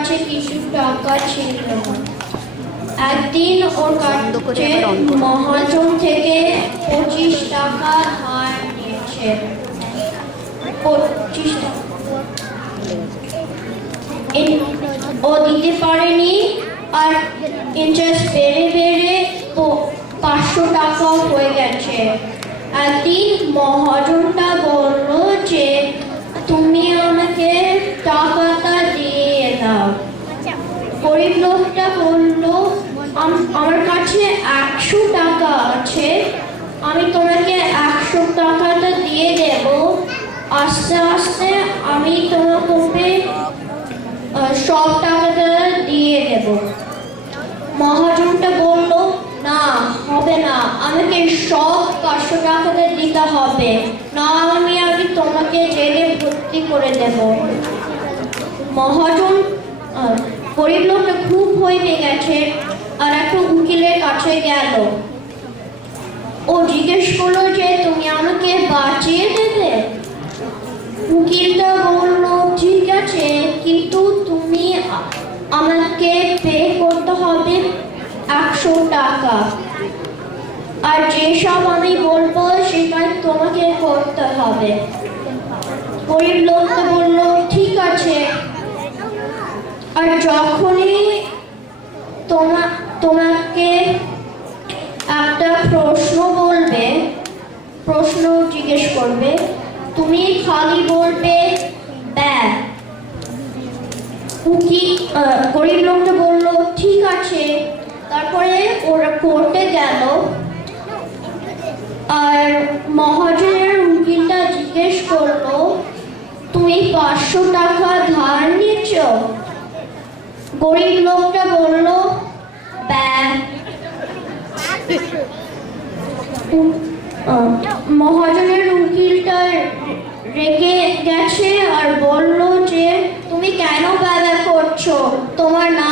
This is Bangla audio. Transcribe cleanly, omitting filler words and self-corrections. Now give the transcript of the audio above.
কাছে কিছু টাকা ছিল। একদিন ওর কাছে মহাজন থেকে 25 টাকা ধার নিয়েছে। 25 টাকা ও দিতে পারেনি, আর ইন্টারেস্ট বেড়ে বেড়ে 500 টাকা হয়ে গেছে। একদিন মহাজনটা বলল যে তুমি আমাকে টাকাটা দিয়ে দাও। গরিব লোকটা বলল আমার কাছে 100 টাকা আছে, আমি তোমাকে 100 টাকাটা দিয়ে দেব, আস্তে আস্তে আমি তোমাকে সব টাকাটা দিয়ে দেব। মহাজনটা বলল না, হবে না, আমাকে সব 500 টাকাটা দিতে হবে, না আমি তোমাকে জেলে ভর্তি করে দেব। মহাজন গরিব লোকটা খুব ভয় পেয়ে গেছে, আর একটা উকিলের কাছে গেল। ও জিজ্ঞেস করলো যে তুমি আমাকে বাঁচিয়ে দেবে? উকিলটা বলল ঠিক আছে, কিন্তু তুমি আমাকে পে করতে হবে 100 টাকা, আর যেসব আমি বলবো সেটা তোমাকে করতে হবে। গরিব লোকটা বলল ঠিক আছে, আর যখনই তোমাকে একটা প্রশ্ন জিজ্ঞেস করবে, তুমি খালি বলবে ব্যাগ। গরিব লোকটা বলল ঠিক আছে। তারপরে ওরা কোর্টে গেল, আর মহাজনের উকিলটা জিজ্ঞেস করলো তুমি 500 টাকা ধার নিয়েছ? গরিব লোকটা বলল ব্যাগ। মহাজনের উকিলটা রেগে গেছে আর বলল যে তুমি কেন ব্যাগ করছো, তোমার নাম